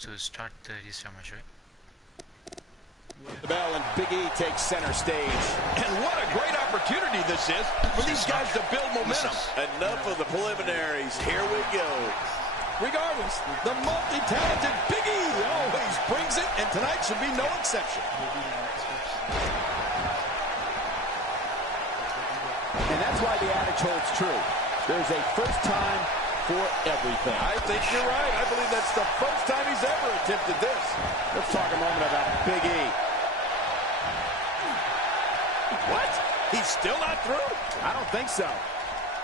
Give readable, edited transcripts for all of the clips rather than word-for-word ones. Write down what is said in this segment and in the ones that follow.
So start this damage, right? The bell and Big E takes center stage. And what a great opportunity this is for these guys to build momentum. Enough of the preliminaries. Here we go. Regardless, the multi-talented Big E always brings it, and tonight should be no exception. And that's why the adage holds true. There's a first time for everything. I think you're right. I believe that's the first time he's ever attempted this. Let's talk a moment about Big E. What? He's still not through? I don't think so.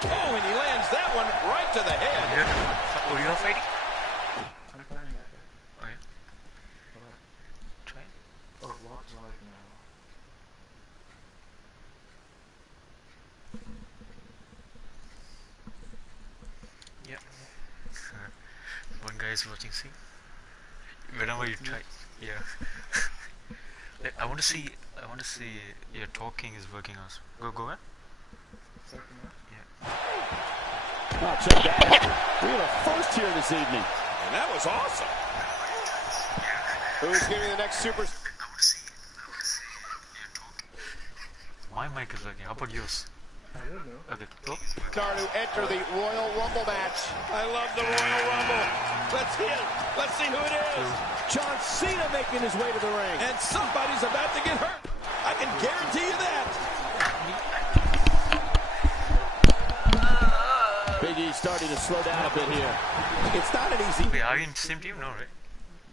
Oh, and he lands that one right to the head. Oh, you're fighting? Oh, yeah. Try it. Oh, what's right now? Yeah. One guy is watching, see? Whenever you try. Yeah. Like, I want to see your talking is working also. Go on. Yeah. Oh, check that out. We have a first here this evening. And that was awesome. Who's getting the next super? I want to see your talking. My mic is working. How about yours? I don't know. Okay. Go. Start to enter the Royal Rumble match. I love the Royal Rumble. Let's hit it. Let's see who it is. John Cena making his way to the ring. And somebody's about to get hurt. I can guarantee you that. Big E starting to slow down a bit here. It's not an easy Wait, are you in the same team? No, right?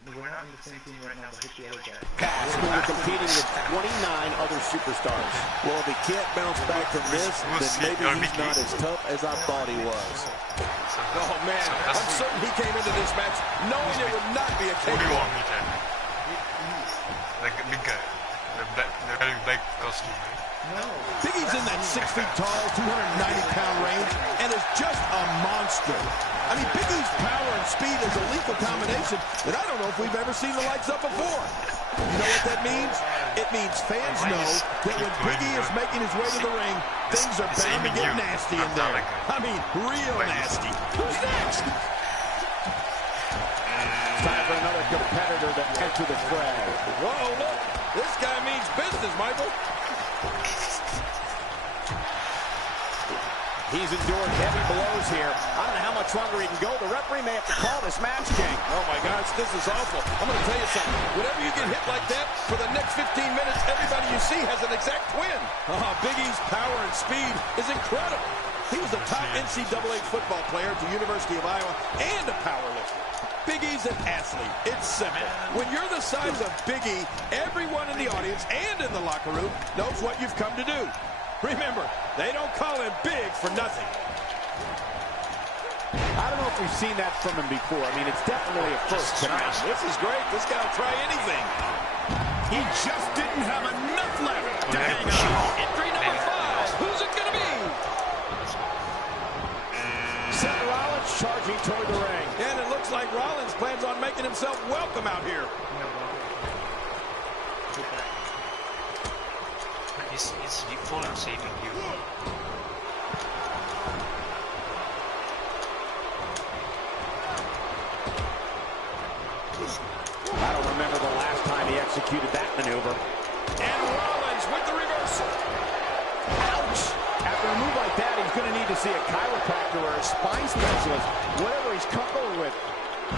We're not in the same team right now, but hit the other guy. pass when you're competing with 29 other superstars. Well, if he can't bounce back from this, then maybe he's not as tough as I thought he was. Oh, man. I'm certain he came into this match knowing it would not be a Who do you cakewalk. want me to? Like a big guy. The wearing black costume, right? No. Big E's in that 6 feet tall, 290-pound range, and is just a monster. I mean, Big E's power and speed is a lethal combination that I don't know if we've ever seen the likes of before. You know what that means? It means fans know that when Big E is making his way to the ring, things are bound to get nasty in there. I mean, real nasty. Who's next? Time for another competitor to enter the fray. Whoa, look. This guy means business, Michael. He's endured heavy blows here. I don't know how much longer he can go. The referee may have to call this match, King. Oh, my gosh, this is awful. I'm going to tell you something. Whenever you get hit like that, for the next 15 minutes, everybody you see has an exact twin. Big E's power and speed is incredible. He was a top NCAA football player at the University of Iowa and a powerlifter. Big E's an athlete. It's simple. When you're the size of Big E, everyone in the audience and in the locker room knows what you've come to do. Remember, they don't call him big for nothing. I don't know if we've seen that from him before. I mean, it's definitely a first tonight. This is great. This guy will try anything. He just didn't have enough left to hang on. Entry number 5. Who's it going to be? Seth Rollins charging toward the ring. And it looks like Rollins plans on making himself welcome out here. He's default saving you. I don't remember the last time he executed that maneuver. And Rollins with the reversal. Ouch! After a move like that, he's going to need to see a chiropractor or a spine specialist, whatever he's comfortable with.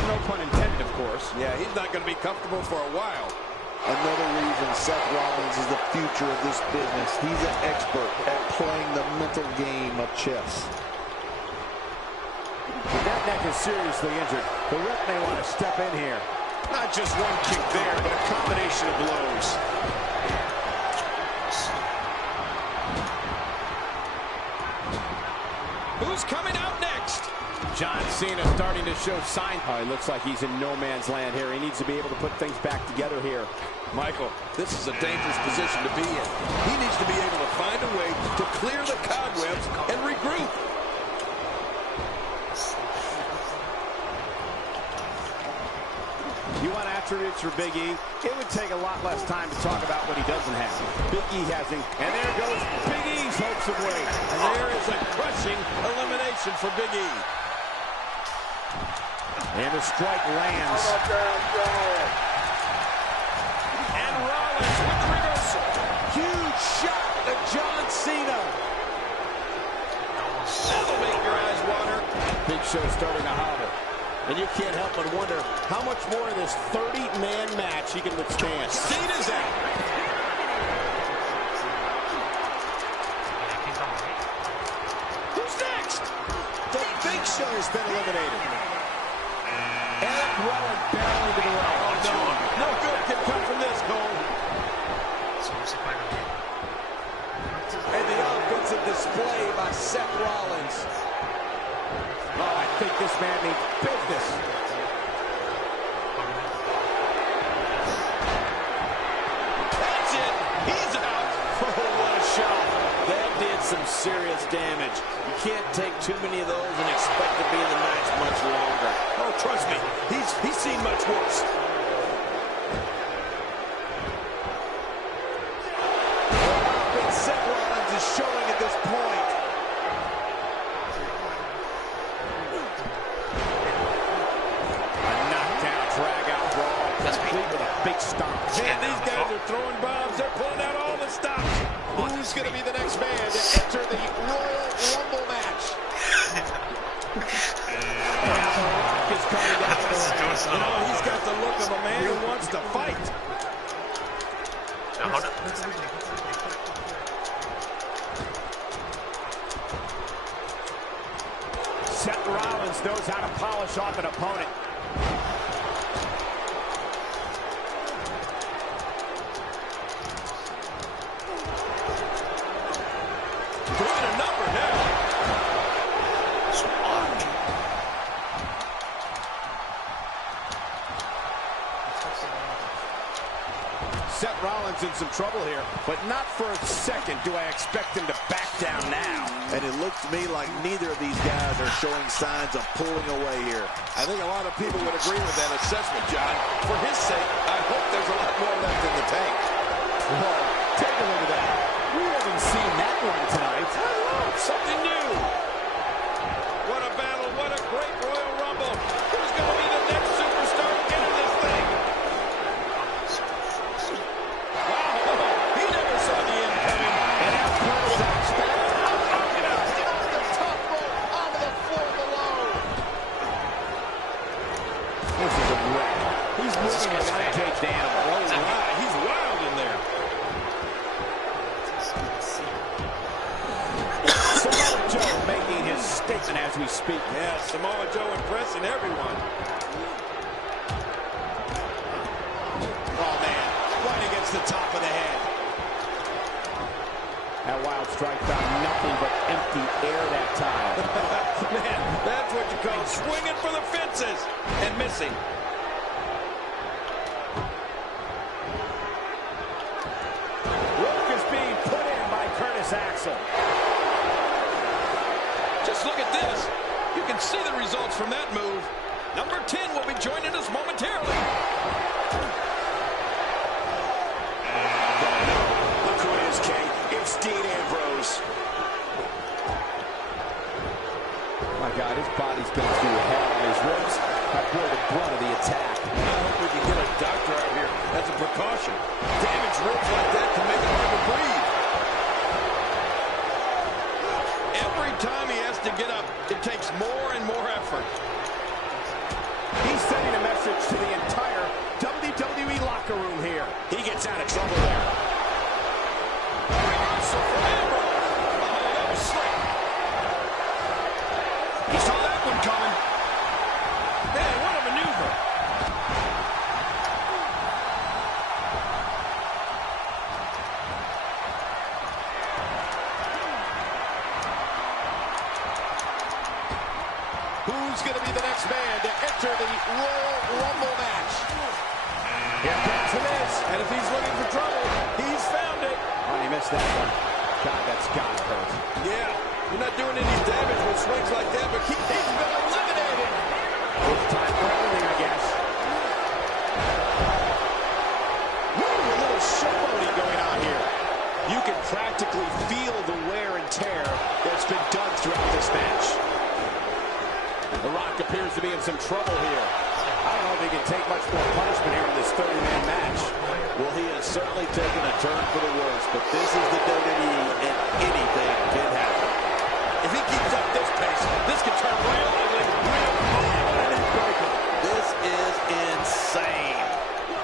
No pun intended, of course. Yeah, he's not going to be comfortable for a while. Another reason Seth Rollins is the future of this business. He's an expert at playing the mental game of chess. If that neck is seriously injured, the ref may want to step in here. Not just one kick there, but a combination of blows. Who's coming out next? John Cena starting to show signs. Oh, he looks like he's in no man's land here. He needs to be able to put things back together here. Michael, this is a dangerous position to be in. He needs to be able to find a way to clear the cobwebs and regroup. You want attributes for Big E? It would take a lot less time to talk about what he doesn't have. Big E hasn't. And there goes Big E's hopes of winning. And there is a crushing elimination for Big E. And the strike lands. And Rollins with the reversal. Huge shot to John Cena. That'll make your eyes water. Big Show starting to hobble. And you can't help but wonder how much more of this 30-man match he can withstand. Cena's out. Who's next? The Big Show has been eliminated. Eric Rowan barreling to the right. Oh, no. No good can come from this, Cole. And the offensive display by Seth Rollins. Oh, I think this man needs business. That's it. He's out. Oh, what a shot. That did some serious damage. You can't take too many of those and expect to be in the match much longer. Oh, trust me, he's seen much worse. What Seth Rollins is showing at this point. A knockdown, drag-out brawl, complete with a big stomp. Man, these guys are throwing bombs. They're pulling out all the stops. Who's going to be the next man to enter the Royal Rumble match? Now the Rock is coming down the ring. You know, he's got the look of a man who wants to fight. Seth Rollins knows how to polish off an opponent. Doing a number now. Seth Rollins in some trouble here, but not for a second do I expect him to back down now. And it looks to me like neither of these guys are showing signs of pulling away here. I think a lot of people would agree with that assessment, John. For his sake, I hope there's a lot more left in the tank. Whoa, take a look at that. We haven't seen that one tonight. Something new. What a battle. What a great Royal Rumble. Who's going to be the next superstar to get in this thing? Wow. He never saw the end coming. And now Curtis Axel. The top rope onto the floor below. This is a wreck. He's moving like an uncaged animal. Oh, my. He's wild in there. Samoa Joe making his statement as we speak. Yeah, Samoa Joe impressing everyone. Oh, man. Right against the top of the head. That wild strike found nothing but empty air that time. Man, that's what you call swinging for the fences and missing. Work is being put in by Curtis Axel. Just look at this. You can see the results from that move. Number 10 will be joining us momentarily. Look who it is, King. It's Dean Ambrose. My God, his body's been through hell, and his ribs have bore the brunt of the attack. I hope we can get a doctor out here as a precaution. Damaged ribs like that can make it hard to breathe. Every time he has to get up, it takes more and more effort. He's sending a message to the entire WWE locker room here. He gets out of trouble there. Reversal for Ambrose. Oh, that was slick. He saw that one coming. Man, what a maneuver. Who's going to be the next man to enter the Royal Rumble match? Here comes the Miz. And if he's looking for trouble, he's found it. Oh, he missed that one. God, that's got to hurt. Yeah, you're not doing any damage with swings like that, but he's been eliminated. It's time for everything, I guess. Ooh, a little showboating going on here. You can practically feel the wear and tear that's been done throughout this match. The Rock appears to be in some trouble here. I don't know if he can take much more punishment here in this 30-man match. Well, he has certainly taken a turn for the worse, but this is the WWE, and anything can happen. If he keeps up this pace, this could turn real ugly. This is insane.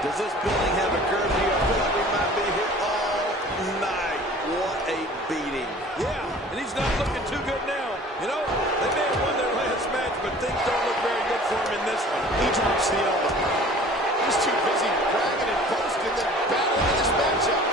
Does this building have a curfew? I feel like we might be here all night. What a beating. Yeah, and he's not looking too good now. You know, they may have won their last match, but things don't look very good for him in this one. He drops the elbow. He's too busy bragging and boasting than battling this matchup.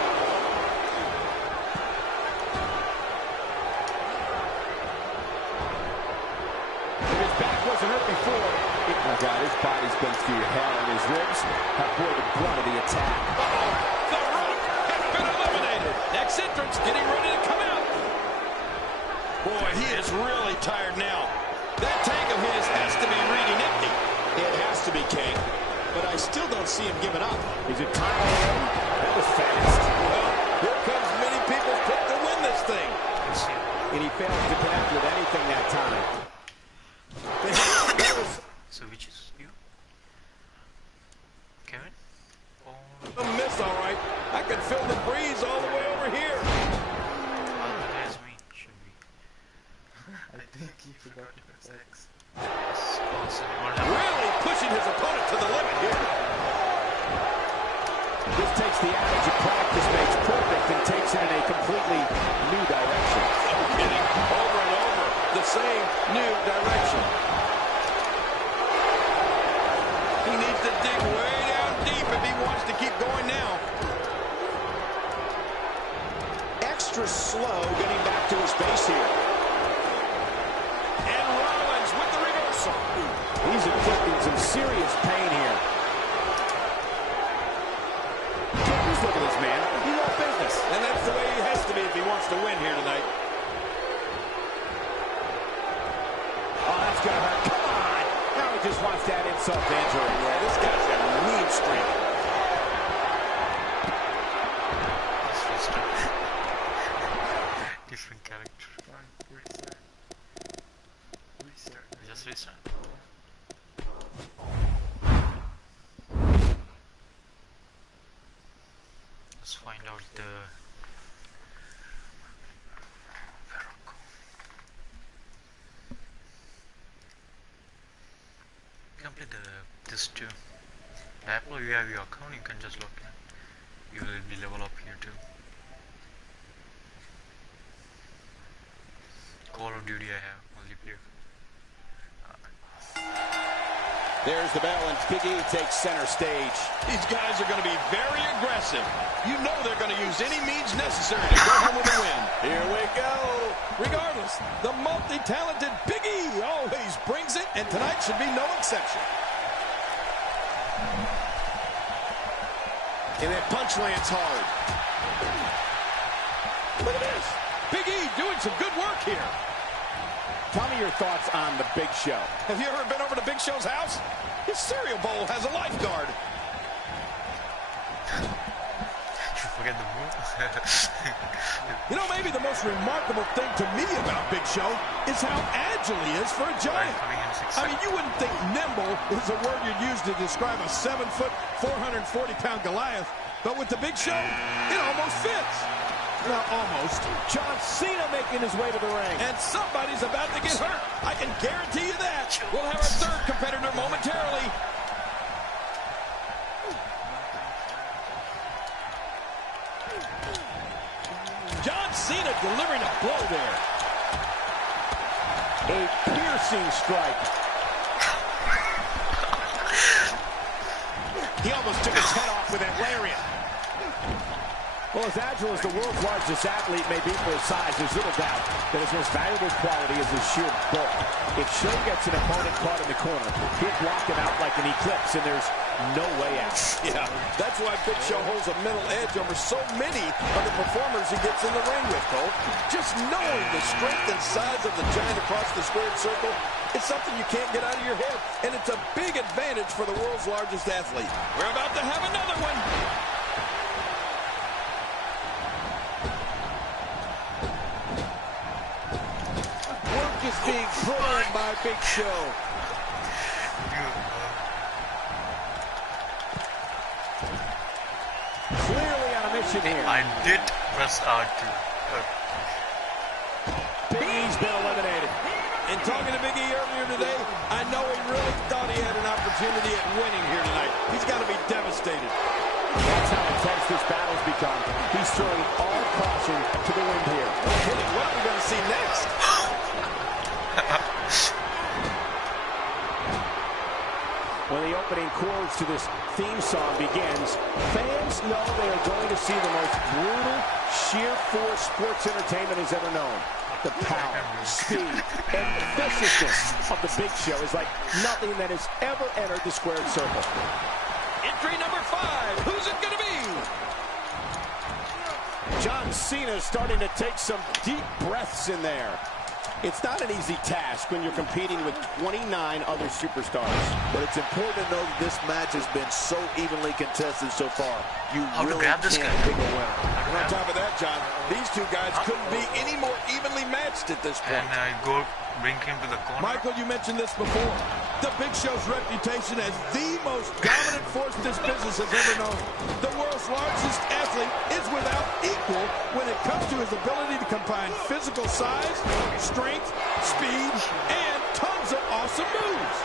If his back wasn't hurt before, oh God, his body's been through hell, and his ribs have bore the brunt of the attack. The Rock has been eliminated. Next entrance getting ready to come out. Boy, he is really tired now. That tank of his has to be reading empty. It has to be, King. But I still don't see him giving up. Is it time already? That was fast. Well, here comes many people's pick to win this thing. And he failed to connect with anything that time. So which is you? Kevin? Or A miss, all right. I can feel the breeze all the way over here. as me should be. I think he forgot to press X. So what happened? Really pushing his opponent to the limit here. This takes the adage of practice makes perfect and takes it in a completely new direction. No kidding. Over and over. The same new direction. He needs to dig way down deep if he wants to keep going now. Extra slow getting back to his base here. And Rollins with the reversal. He's inflicting some serious pain here. Just look at this man. He's all business. And that's the way he has to be if he wants to win here tonight. Oh, that's gonna hurt. Come on. Now he just wants that insult to injury. Yeah, this guy's got a mean streak. Let's restart. Different character. Fine, restart. Restart. Just restart. Let's find out the Morocco. You can play this too. The Apple, you have your account, you can just log in. You will be level up here too. Call of Duty I have only play. There's the bell, and Big E takes center stage. These guys are going to be very aggressive. You know they're going to use any means necessary to go home with a win. Here we go. Regardless, the multi-talented Big E always brings it, and tonight should be no exception. And that punch lands hard. Look at this. Big E doing some good work here. Tell me your thoughts on the Big Show. Have you ever been over to Big Show's house? His cereal bowl has a lifeguard. You forget the move. You know, maybe the most remarkable thing to me about Big Show is how agile he is for a giant. Coming in 6 I mean, you wouldn't think nimble is a word you'd use to describe a 7-foot, 440-pound Goliath, but with the Big Show, it almost fits. Well, almost. John Cena making his way to the ring. And somebody's about to get hurt. I can guarantee you that. We'll have our third competitor momentarily. John Cena delivering a blow there. A piercing strike. He almost took his head off with that lariat. Well, as agile as the world's largest athlete may be for his size, there's little doubt that his most valuable quality is his sheer bulk. If Show gets an opponent caught in the corner, he'll block him out like an eclipse, and there's no way out. Yeah, that's why Big Show holds a mental edge over so many of the performers he gets in the ring with, Cole. Just knowing the strength and size of the giant across the squared circle is something you can't get out of your head, and it's a big advantage for the world's largest athlete. We're about to have another one. focus being put on by Big Show. Clearly on a mission here. I did press R2. Big E's been eliminated. In talking to Big E earlier today, I know he really thought he had an opportunity at winning here tonight. He's got to be devastated. That's how intense this battle's become. He's throwing all caution to the wind here. What are we going to see next? When the opening chords to this theme song begins, fans know they are going to see the most brutal, sheer force sports entertainment has ever known. The power, speed, and viciousness of the Big Show is like nothing that has ever entered the squared circle. Entry number 5. Who's it going to be? John Cena is starting to take some deep breaths in there. It's not an easy task when you're competing with 29 other superstars. But it's important to know that this match has been so evenly contested so far. You How to really grab this can't guy? pick a winner. And on top of that, John, these two guys couldn't be any more evenly matched at this point. And I go bring him to the corner. Michael, you mentioned this before. The Big Show's reputation as the most dominant force this business has ever known. The world's largest athlete is without equal when it comes to his ability to combine physical size, strength, speed, and tons of awesome moves.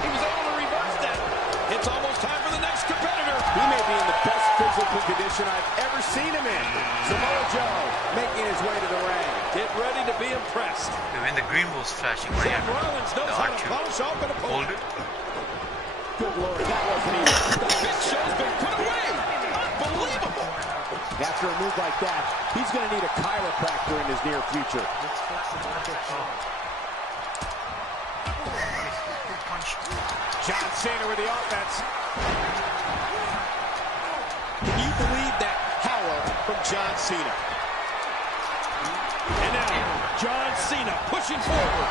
He was able to reverse that. It's almost time for the next competitor. He may be in the best physical condition I've ever seen him in. Samoa Joe making his way to the ring. Get ready to be impressed. When the green was flashing, right? Seth Rollins knows how to R2. polish off an Hold opponent. it. Good Lord, that wasn't even. The Big Show's been put away. Unbelievable. After a move like that, he's going to need a chiropractor in his near future. John Cena with the offense. Can you believe that power from John Cena? And now, John Cena pushing forward.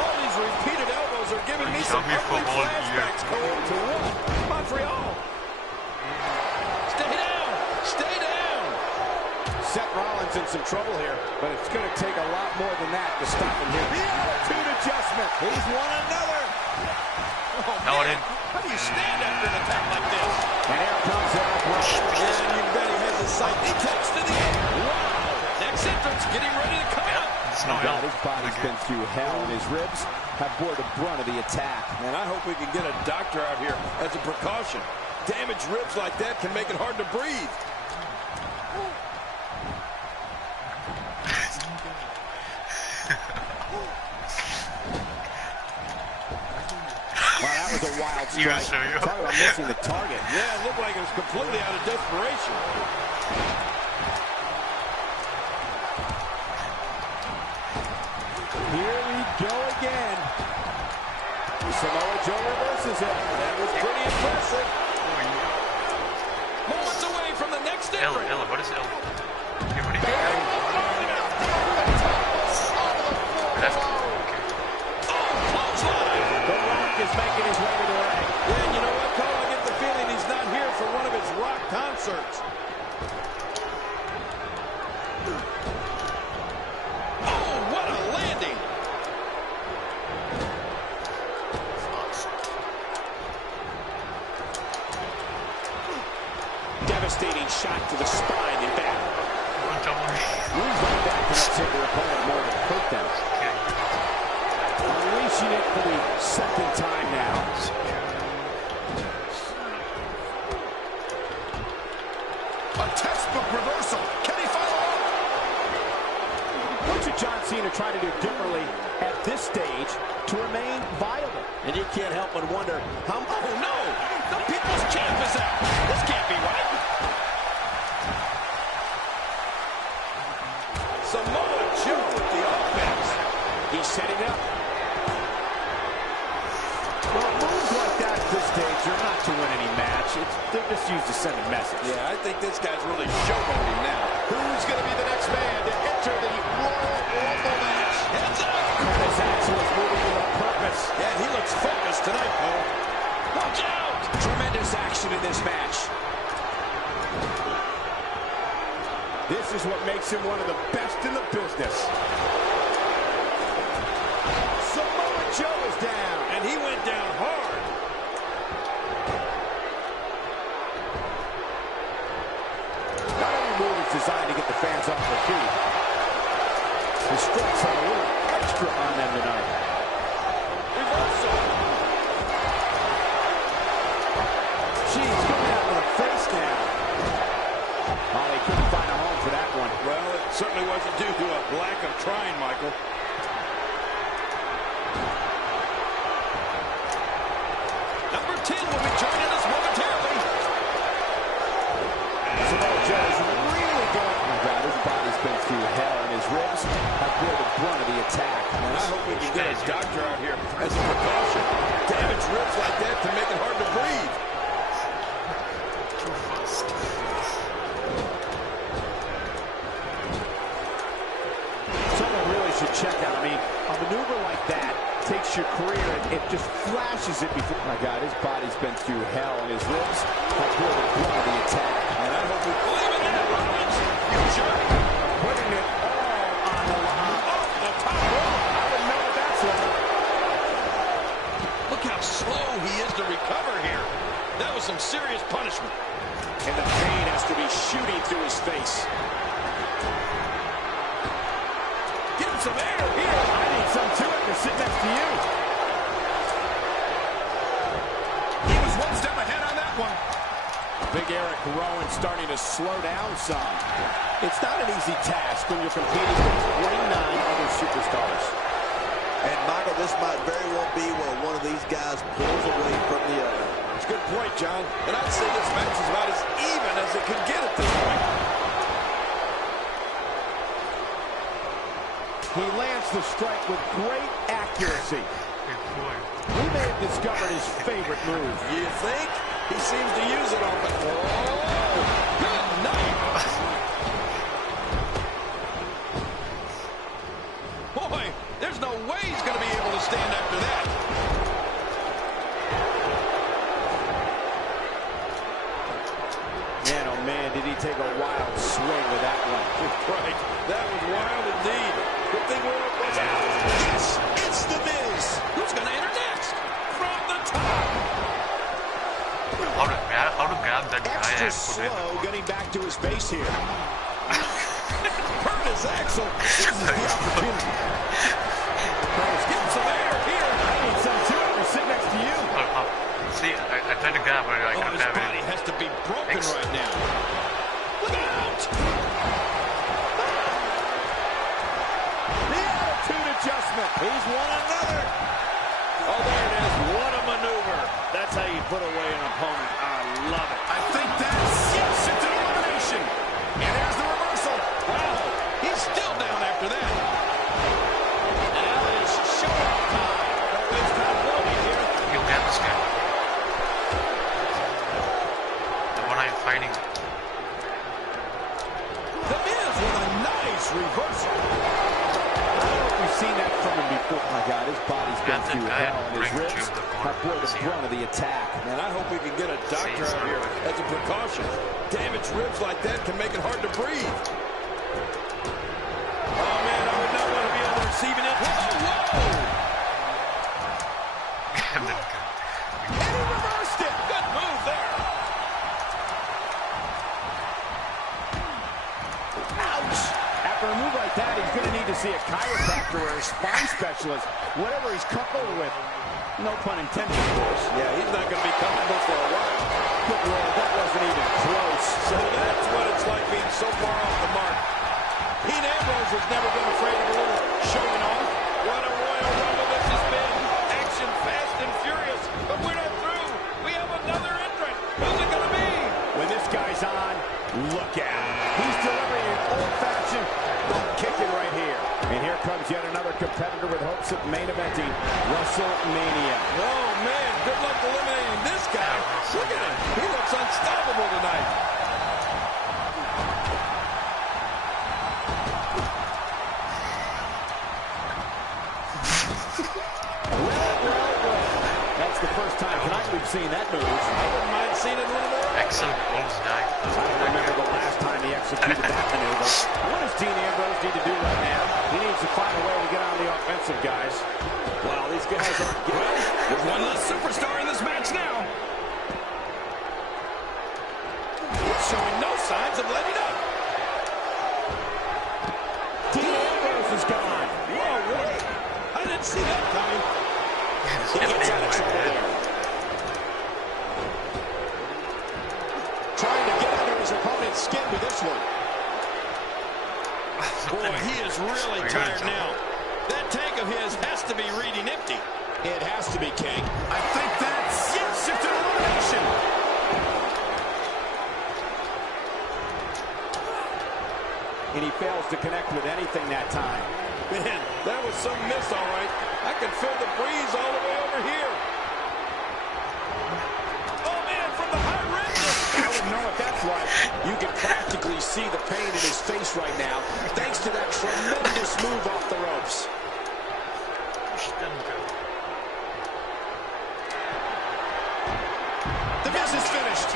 All these repeated elbows are giving me some Showed me for ugly all flashbacks, Cole, to what? Montreal. Stay down. Stay down. Seth Rollins in some trouble here, but it's going to take a lot more than that to stop him here. The attitude adjustment. He's won another. Oh, Now man. in. How do you stand after an attack like this? And here comes Eric Rowan. And you bet he has his sight. He takes to the end. Wow. Next entrance getting ready to come out. It's no God, help. his body's been through hell, and his ribs have bore the brunt of the attack. And I hope we can get a doctor out here as a precaution. Damaged ribs like that can make it hard to breathe. Wow, that was a wild You gonna strike. show you? Talk about missing the target. Yeah, it looked like it was completely out of desperation. Here we go again. Samoa Joe reverses it. That was pretty impressive. Moments away from the next L, entrant. what is L? You ready? Left. Okay. Oh, clothesline. The Rock is making his way to the ring. Yeah, and you know what, Cole? I get the feeling he's not here for one of his rock concerts. Oh, what a landing. Devastating shot to the spine and back. One double knee. Moves like that can upset their opponent more than hurt them. Okay. Unleashing it for the second time now. A textbook reversal. Can he follow up? What should John Cena try to do differently at this stage to remain viable? And you can't help but wonder how... Oh, no! The People's Champ is out. This can't be right. Samoa Joe with the offense. He's setting up. Well, moves like that at this stage are not to win any match. They're just used to send a message. Yeah, I think this guy's really showboating now. Who's going to be the next man to enter the Royal Rumble match? Heads up! Curtis Axel is moving with a purpose. Yeah, he looks focused tonight, Cole. Watch out! Tremendous action in this match. This is what makes him one of the best in the business. Samoa Joe is down. And he went down hard. Not every move is designed to get the fans off their feet. The strikes are a little extra on them tonight. Reversal. She's going out with a face now. Oh, they couldn't find a home for that one. Well, it certainly wasn't due to a lack of trying, Michael. Number 10 will be joining us momentarily. Samoa Joe is really going. Oh, my God, his body's been through hell, and his ribs have bore the brunt of the attack. And I hope we can get a doctor out here as a precaution. Damaged ribs like that can make it hard to breathe. Too fast. Someone really should check out. I mean, a maneuver like that takes your career and it just flashes it before. My God, his body's been through hell, and his ribs have bore the brunt of the attack. And I hope we believe in that, Rollins. You sure? Putting it all on the line. Off the top rope. I wouldn't know what that's like. Look how slow he is to recover here. That was some serious punishment. And the pain has to be shooting through his face. Give him some air here. I need some to it to sit next to you. He was one step ahead on that one. Big Eric Rowan starting to slow down some. It's not an easy task when you're competing with 29 other superstars. And Michael, this might very well be where one of these guys pulls away from the other. It's a good point, John. And I'd say this match is about as even as it could get at this point. He lands the strike with great accuracy. Big boy. He may have discovered his favorite move. You think? He seems to use it often. Oh, good night. Boy, there's no way he's going to be able to stand after that. Man, oh man, did he take a wild swing with that one. Right. That was wild indeed. Good thing we're was out. Yes, it's The Miz. Who's going to enter next? From the top. How to grab that guy Extra and put it in the slow corner. getting back to his base here. Hurt his axle. This is the opportunity. Let's get him some air here. I need some to it to sit next to you. See, I tried to grab, but I Oh, couldn't his grab body it. has to be broken right now. Look out! The attitude adjustment. He's won another. Oh, there it is. What a maneuver. That's how you put away an opponent. I love it. I think that's, yes, it's an elimination. And there's the reversal. Wow, he's still down after that. Now it's show-off time. Don't waste time loading here. You get this guy. The one I'm fighting. The Miz with a nice reversal. I don't know if we've seen that from him before. Oh my God, his body's been Grab that through guy hell, and and his bring ribs to the corner. have bore the See brunt of the attack. And I hope we can get a doctor out here as a precaution. Damaged ribs like that can make it hard to breathe. Oh, man, I would not want to be on the receiving end. Whoa! Grab that guy. And he reversed it. Good move there. Ouch! After a move like that, he's going to need to see a chiropractor or a spine specialist, whatever he's comfortable with. No pun intended, of course. Yeah, he's not going to be comfortable for a while. Good Lord, that wasn't even close. So that's what it's like being so far off the mark. Dean Ambrose has never been afraid of a little showing off. What a Royal Rumble this has been. Action fast and furious. But we're not through. We have another entrant. Who's it going to be? When this guy's on, look at him. He's delivering an old-fashioned kicking right here. And here comes yet another competitor with hopes of main eventing WrestleMania. Oh, man. Good luck eliminating this guy. Look at him. He looks unstoppable tonight. Well, That's the first time tonight we've seen that move. I wouldn't mind seeing it a little more. Axel almost died. I don't remember the last time he executed that maneuver. What does Dean Ambrose need to do right now? He needs to find a way to get on the offensive, guys. Wow, these guys aren't good. Well, there's one less superstar in this match now. He's showing no signs of letting up. Dean Ambrose is gone. Whoa, what? I didn't see that coming. He gets out of trouble there. Trying to get under his opponent's skin with this one. Boy, he is really tired now. That tank of his has to be reading empty. It has to be, King. I think that's... Yes, it's an elimination. And he fails to connect with anything that time. Man, that was some miss, all right. I can feel the breeze all the way over here. Oh, man, from the high rim. I wouldn't know what that's like. You can practically see the pain in his face right now, thanks to that tremendous move off the ropes. The miss is finished.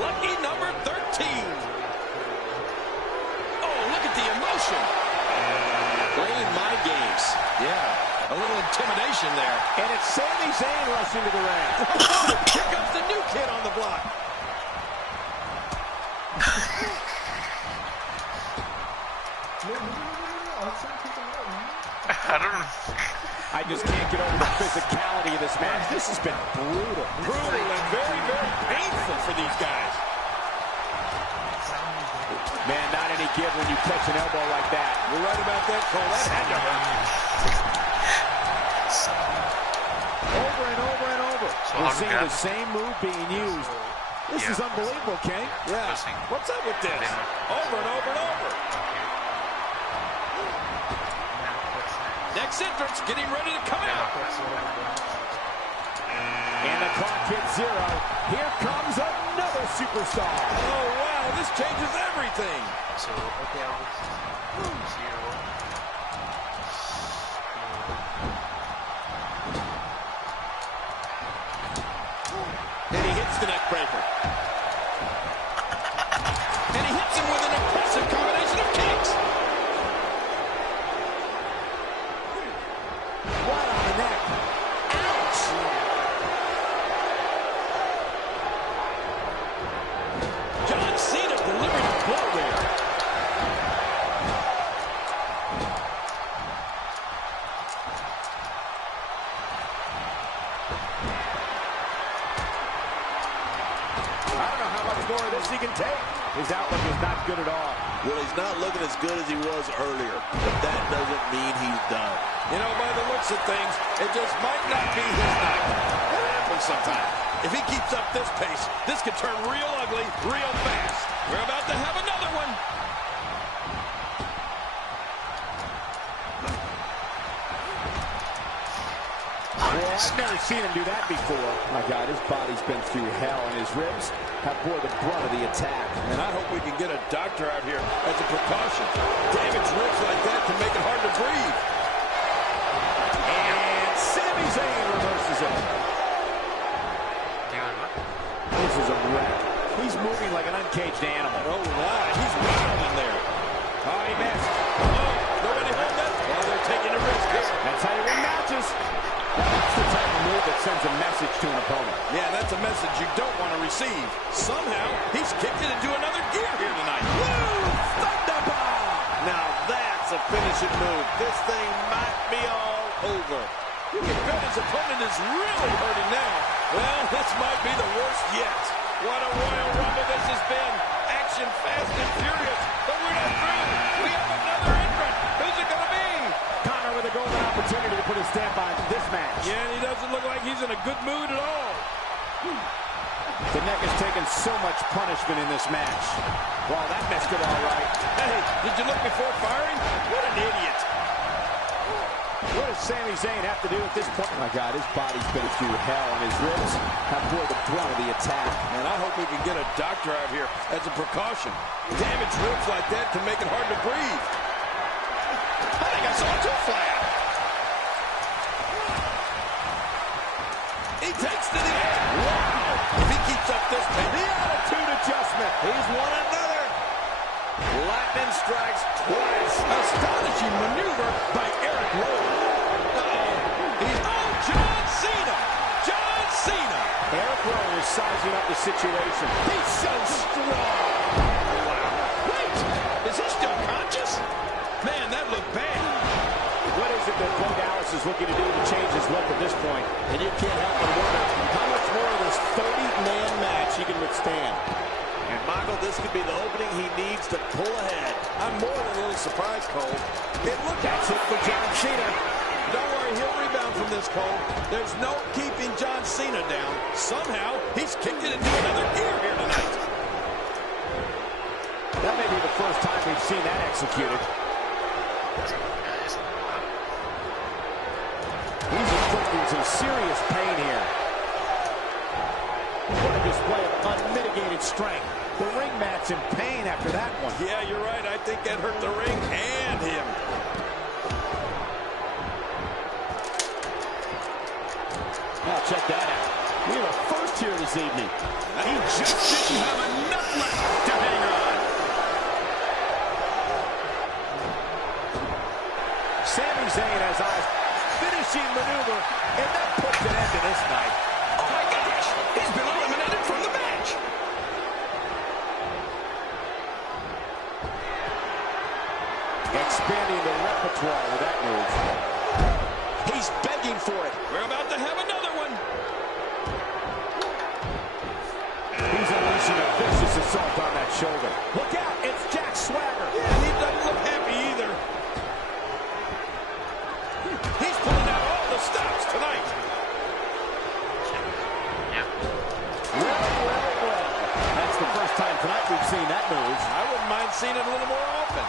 Lucky number 13. Oh, look at the emotion. Playing mind games. Yeah, a little intimidation there. And it's Sami Zayn rushing to the ring. Here comes the new kid on the block. I don't know. I just can't get over the physicality of this match. This has been brutal. Brutal and very, very painful for these guys. Man, not any give when you catch an elbow like that. You're right about that, Cole. That had to hurt. Over and over and over. We're seeing the same move being used. This is unbelievable, King. Yeah. What's up with this? Over and over and over. Next entrance getting ready to come out. And the clock hits 0. Here comes another superstar. Oh, wow, this changes everything. So, okay, I will 0. And he hits the neck breaker. And he hits him with an impressive combination of kicks. Right on the neck. Ouch! John Cena delivered a blow there. I don't know how much more of this he can take. His outlook is not good at all. Well, he's not looking as good as he was earlier, but that doesn't mean he's done. You know, by the looks of things, it just might not be his night. That happens sometimes. If he keeps up this pace, this could turn real ugly real fast. We're about to have another one. Well, I've never seen him do that before. My God, his body's been through hell, and his ribs have bore the brunt of the attack. And I hope we can get a doctor out here as a precaution. Damaged ribs like that can make it hard to breathe. And Sami Zayn reverses it. This is a wreck. He's moving like an uncaged animal. Oh, wow. He's wild in there. Oh, he missed. Oh, nobody home that. Well, they're taking a risk here. That's how you win matches. That's the type of move that sends a message to an opponent. Yeah, that's a message you don't want to receive. Somehow, he's kicked it into another gear here tonight. Woo! Thunderbomb! Now that's a finishing move. This thing might be all over. You can bet his opponent is really hurting now. Well, this might be the worst yet. What a Royal Rumble this has been. Action fast and furious, but we're not through. We have another entrant. Who's it going to be? Connor with a golden opportunity to put a stamp on this match. Yeah, and he doesn't look like he's in a good mood at all. The neck has taken so much punishment in this match. Well, that messed it all right. Hey, did you look before firing? What an idiot. What does Sami Zayn have to do at this point? Oh my God, his body's been through hell, and his ribs have bore the brunt of the attack. And I hope we can get a doctor out here as a precaution. Damaged ribs like that can make it hard to breathe. I think I saw a two flag. finishing maneuver by Eric Rowan. John Cena! John Cena! Eric Rowan is sizing up the situation. He's so strong! Wow. Wait! Is he still conscious? Man, that looked bad. What is it that Bo Dallas is looking to do to change his look at this point? And you can't help but wonder how much more of this 30-man match he can withstand. And Michael, this could be the opening he needs to pull ahead. I'm more than a little surprised, Cole. That's it for John Cena. Don't worry, he'll rebound from this, Cole. There's no keeping John Cena down. Somehow, he's kicked it into another gear here tonight. That may be the first time we've seen that executed. He's inflicting some serious pain here. What a display of unmitigated strength. The ring mat's in pain after that one. Yeah, you're right. I think that hurt the ring and him. Now check that out. We have a first here this evening. He just didn't have enough left to hang on. Sami Zayn has eyes. Finishing maneuver, and that puts an end to this night. Oh my gosh, he's been eliminated from the match. Expanding the repertoire with that move. He's begging for it. We're about to have another one. He's unleashing a vicious assault on that shoulder. Look out, it's Jack Swagger. Yeah, he doesn't look happy either. He's pulling out all the stops tonight. Well. That's the first time tonight we've seen that move. I wouldn't mind seeing it a little more often.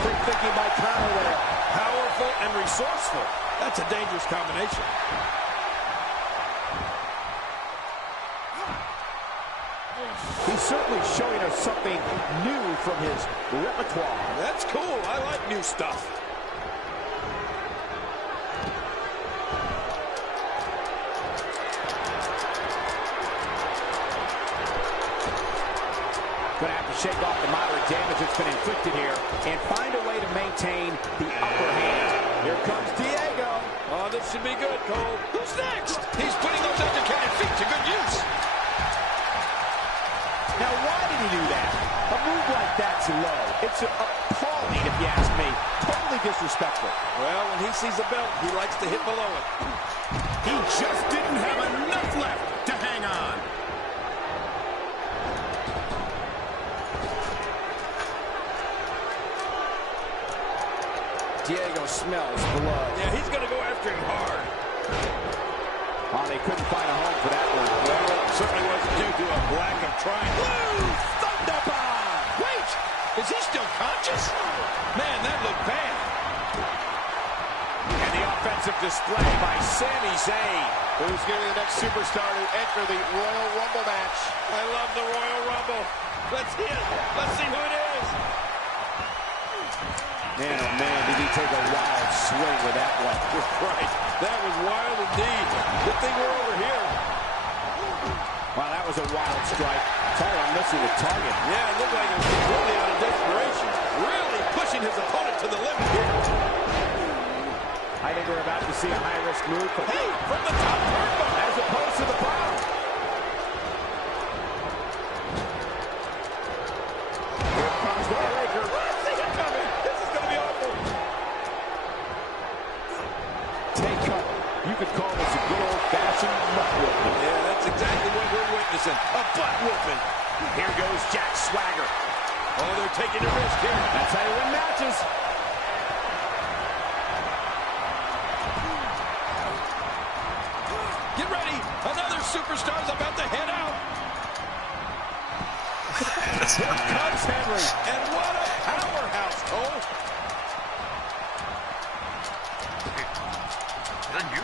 Quick thinking by Connor there. Powerful and resourceful. That's a dangerous combination. He's certainly showing us something new from his repertoire. That's cool. I like new stuff. Going to have to shake off the moderate damage that's been inflicted here and find a way to maintain the upper hand. Here comes Diego. Oh, this should be good, Cole. Who's next? He's putting those educated feet to good use. Now, why did he do that? A move like that's low. It's appalling, if you ask me. Totally disrespectful. Well, when he sees a belt, he likes to hit below it. He just didn't have enough left to hang on. Diego smells blood. Yeah, he's going to go after him hard. Oh, they couldn't find a home for that one. Well, it certainly wasn't due to a lack of trying. Woo! Thunderbomb! Wait! Is he still conscious? Man, that looked bad. And the offensive display by Sami Zayn. Who's going to be the next superstar to enter the Royal Rumble match? I love the Royal Rumble. Let's hit. Let's see who it is. Man, oh man, did he take a wild swing with that one. Right. That was wild indeed. Good thing we're over here. Wow, that was a wild strike. Tell you, I'm missing the target. Yeah, it looked like it was completely out of desperation. Really pushing his opponent to the limit here. I think we're about to see a high-risk move. Hey, from the top turnbuckle. As opposed to the bottom. Here comes the breaker. See it coming. This is going to be awful. Take cover. You could call this a good old-fashioned butt whooping. Yeah, that's exactly what we're witnessing. A butt whooping. Here goes Jack Swagger. Oh, they're taking a risk here. That's how you win matches. Get ready. Another superstar's about to head out. Here comes Henry. And what a powerhouse, Cole. Is that you?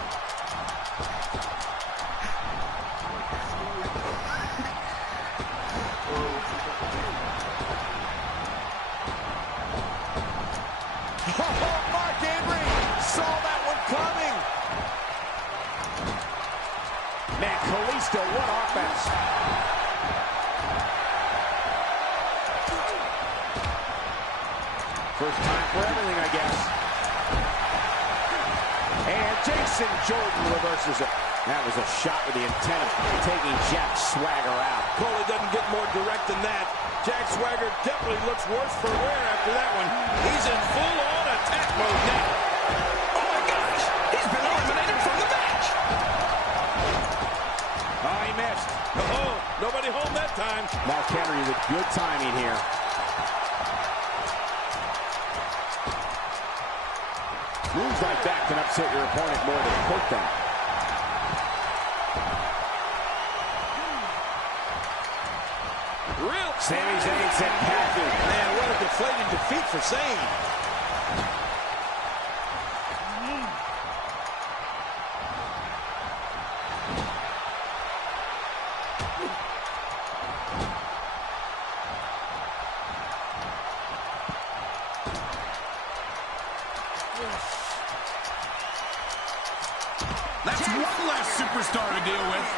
Oh, Mark Henry saw that one coming. Man, Kalisto, what offense. First time for everything, I guess. And Jason Jordan reverses it. That was a shot with the intent of taking Jack Swagger out. Cole doesn't get more direct than that. Jack Swagger definitely looks worse for wear after that one. He's in full-on attack mode now. Oh my gosh! He's been eliminated from the match! Oh, he missed. Oh, nobody home that time. Mark Henry with good timing here. Moves like that can upset your opponent more than hurt them. Real Sami Zayn said Kathy. Man, what a deflating defeat for Zayn. That's one less superstar to deal with.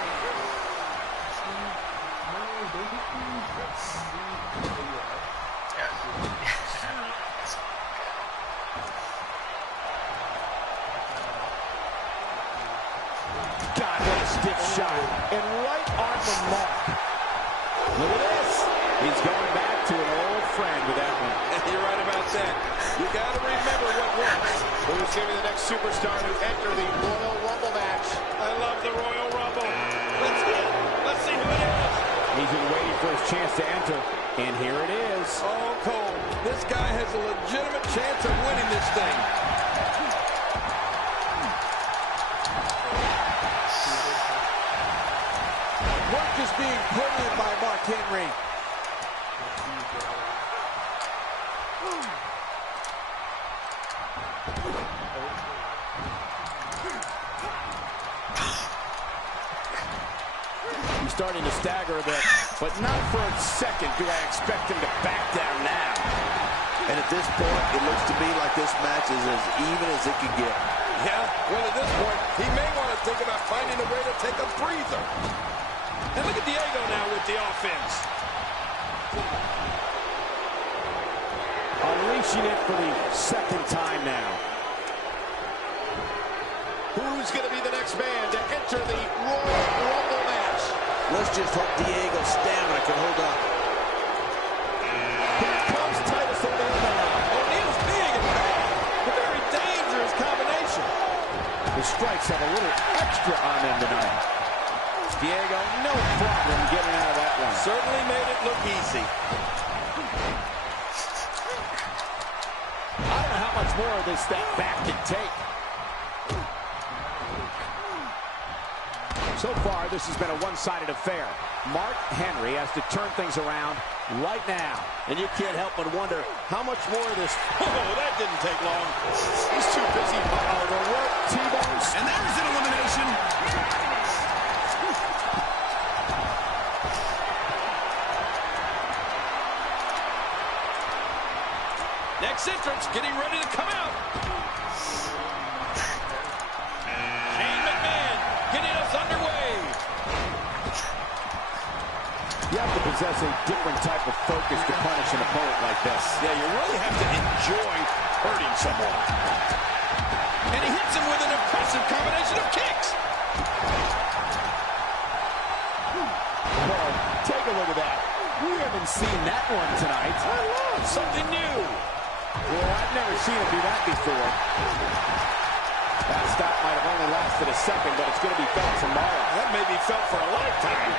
God, what a stiff shot. And right on the mark. Look at this. He's going back to an old friend with that one. You're right about that. You got to remember what works. Who's going to be the next superstar to enter the Royal Rumble match? I love the Royal Rumble. Let's see who it is. He's been waiting for his chance to enter, and here it is. Oh, Cole, this guy has a legitimate chance of winning this thing. Work is being put in by Mark Henry. He's starting to stagger a bit, but not for a second do I expect him to back down now. And at this point, it looks to me like this match is as even as it can get. Yeah, well, at this point, he may want to think about finding a way to take a breather. And look at Diego now with the offense. Unleashing it for the second time now. Who's going to be the next man to enter the Royal Rumble match? Let's just hope Diego's stamina can hold up. Here comes Titus O'Neil. O'Neil's big and bad. A very dangerous combination. The strikes have a little extra on them tonight. Diego, no problem getting out of that one. Certainly made it look easy. I don't know how much more of this that back can take. So far, this has been a one-sided affair. Mark Henry has to turn things around right now. And you can't help but wonder how much more of this. Oh, that didn't take long. He's too busy. Oh, the rope T-bones. And there's an elimination. Next entrance, getting ready to come out. Shane McMahon getting us underway. You have to possess a different type of focus to punish an opponent like this. Yeah, you really have to enjoy hurting someone. And he hits him with an impressive combination of kicks. Well, take a look at that. We haven't seen that one tonight. I love something new. Well, I've never seen him do that before. That stop might have only lasted a second, but it's going to be felt tomorrow. That may be felt for a lifetime.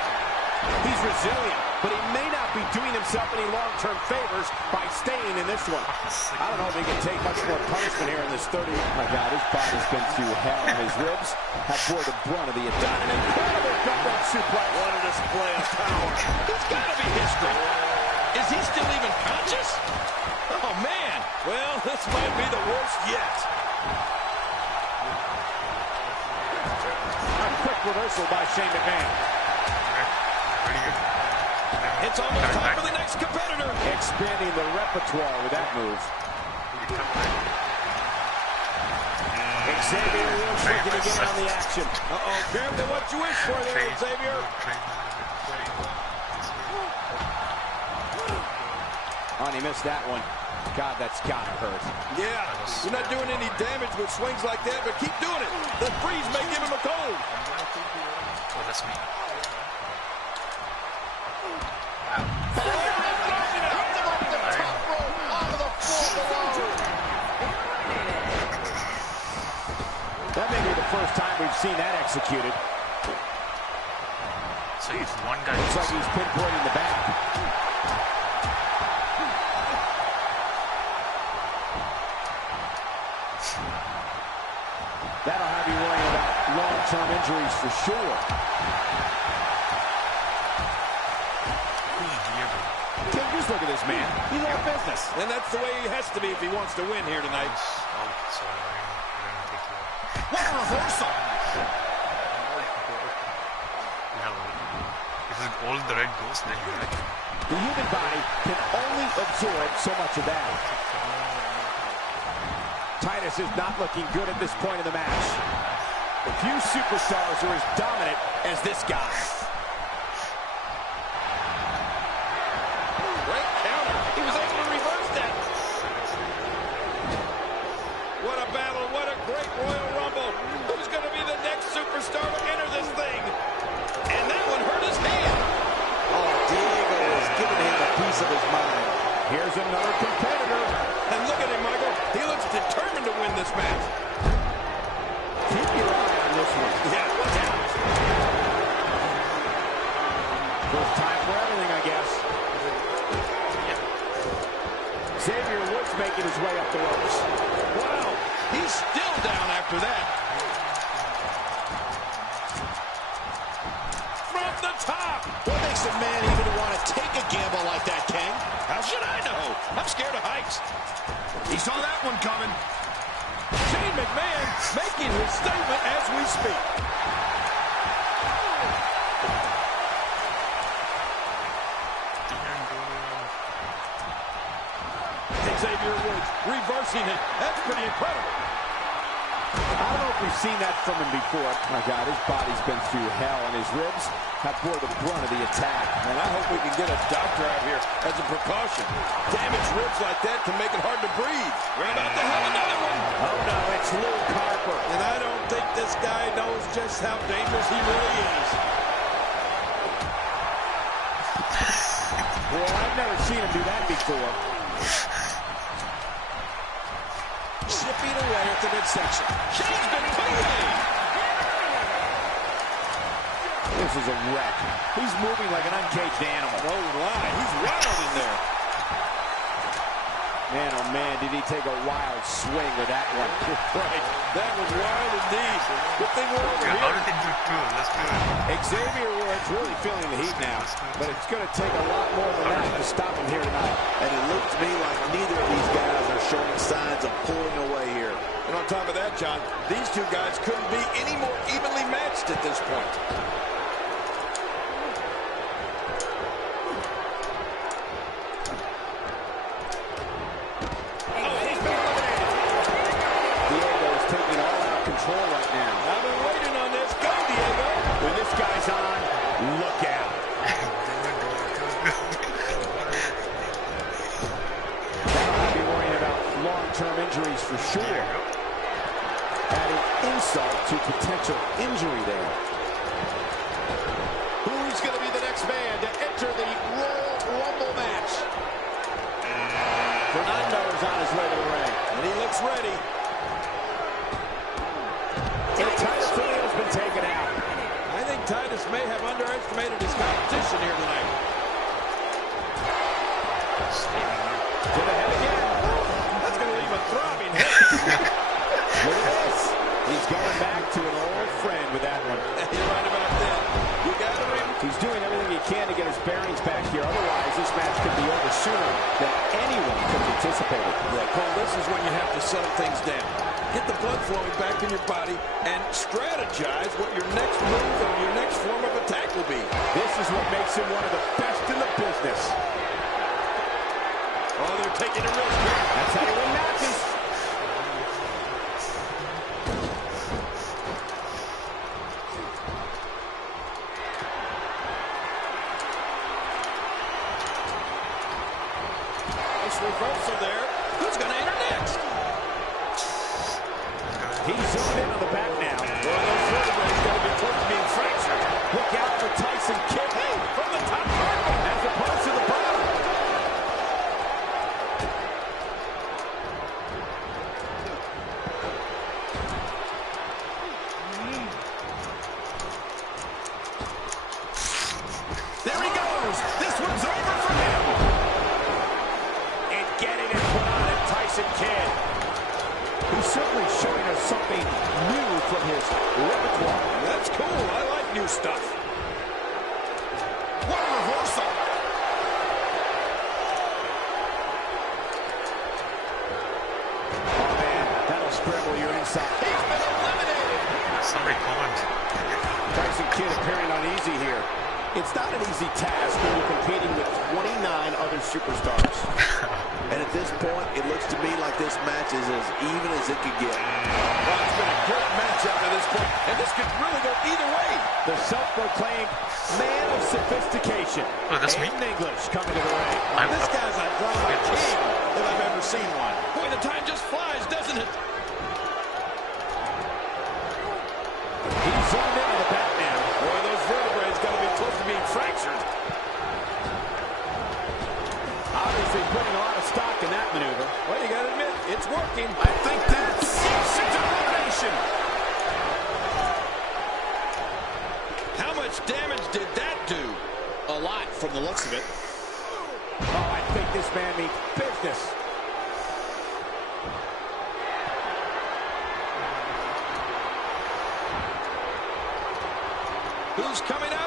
He's resilient, but he may not be doing himself any long-term favors by staying in this one. I don't know if he can take much more punishment here in this 30. Oh my God, his body's been through hell, and his ribs have bore the brunt of the attack. An incredible gut-wrench suplex. What a display of power. There's got to be history. Is he still even conscious? Oh, man. Well, this might be the worst yet. A quick reversal by Shane McMahon. It's almost time for the next competitor. Expanding the repertoire with that move. Xavier Woods looking to get on the action. Uh-oh, careful what you wish for there, Xavier. and he missed that one. God, that's gotta hurt. Yeah, you're not doing any damage with swings like that, but keep doing it. The freeze may give him a cold. Oh, that's me. That may be the first time we've seen that executed. So if one guy Looks like he's pinpointing the back. That'll have you worrying about long-term injuries for sure. King, just look at this man. He's all business. And that's the way he has to be if he wants to win here tonight. Oh, sorry, I didn't take you out. What a reversal! If all the red goes, then you're right. The human body can only absorb so much of that. Titus is not looking good at this point in the match. Few superstars are as dominant as this guy. Great counter. He was able to reverse that. What a battle. What a great Royal Rumble. Who's going to be the next superstar to enter this thing? And that one hurt his hand. Oh, Diego is giving him a piece of his mind. Here's another competitor. And look at him, Michael. He looks determined to win this match. Keep your eye on this one. Yeah, watch out. First time for everything, I guess. Xavier Woods making his way up the ropes. Wow. He's still down after that. From the top. What makes a man even want to take a gamble like that, King? How should I know? I'm scared of heights. He saw that one coming. Shane McMahon making his statement as we speak. Xavier Woods reversing it. That's pretty incredible. I don't know if we've seen that from him before. My God, his body's been through hell, and his ribs have bore the brunt of the attack. And I hope we can get a doctor out here as a precaution. Damaged ribs like that can make it hard to breathe. We're about to have another one. Oh, no, it's Luke Harper. And I don't think this guy knows just how dangerous he really is. Well, I've never seen him do that before. Chipping away at the midsection. Shane's been put away. This is a wreck. He's moving like an uncaged animal. No lie. He's wild in there. Man, oh man, did he take a wild swing with that one. Right. That was wild indeed. Good thing we're over How here. did they do two? Let's do it. Xavier Woods really feeling the heat now, but it's going to take a lot more than that to stop him here tonight. And it looks to me like neither of these guys are showing signs of pulling away here. And on top of that, John, these two guys couldn't be any more evenly matched at this point. Diego's taking all-out control right now. I've been waiting on this. Go, Diego. When this guy's on, look out. I'll be worrying about long-term injuries for sure. Adding insult to potential injury there. Who's going to be the next man to enter the Royal Rumble match? Fernando's on his way to the ring. And he looks ready. And Titus O'Neil's been taken out. I think Titus may have underestimated his competition here tonight. To the head again. That's going to leave a throbbing head. Look at this. He's going back to an old friend with that one. You're right about that. You got to remember. He's doing everything he can to get his bearings back here. Otherwise, this match could be over sooner than anyone could have anticipated. Yeah, Cole, this is when you have to settle things down. Get the blood flowing back in your body and strategize what your next move or your next form of attack will be. This is what makes him one of the best in the business. Oh, they're taking a risk. That's how you win matches. reversal there. Who's going to enter next? He's zoomed in on the back now. Well, those vertebrae is going to be close to being fractured. Look out for Tyson Kidd. Hey, from the top cardinal as opposed to the bottom. There he goes. This one's over for him. And getting it put on at Tyson Kidd. He's certainly showing us something new from his repertoire. That's cool. I like new stuff. What a reversal. Oh, man, that'll scramble your inside. He's been eliminated. Somebody comment. Tyson Kidd appearing uneasy here. It's not an easy task when you're competing with 29 other superstars. And at this point, it looks to me like this match is as even as it could get. Well, it's been a great match up to this point, and this could really go either way. The self-proclaimed man of sophistication. Oh, that's me? Aiden English coming to the ring. This guy's a drama king if I've ever seen one. Boy, the time just flies, doesn't it? He's zoomed in on the back now. Boy, those vertebrae is going to be close to being fractured. Obviously putting a lot of stock in that maneuver. Well, you got to admit, it's working. I think that's instant elimination. How much damage did that do? A lot from the looks of it. Oh, I think this man means business. Who's coming out?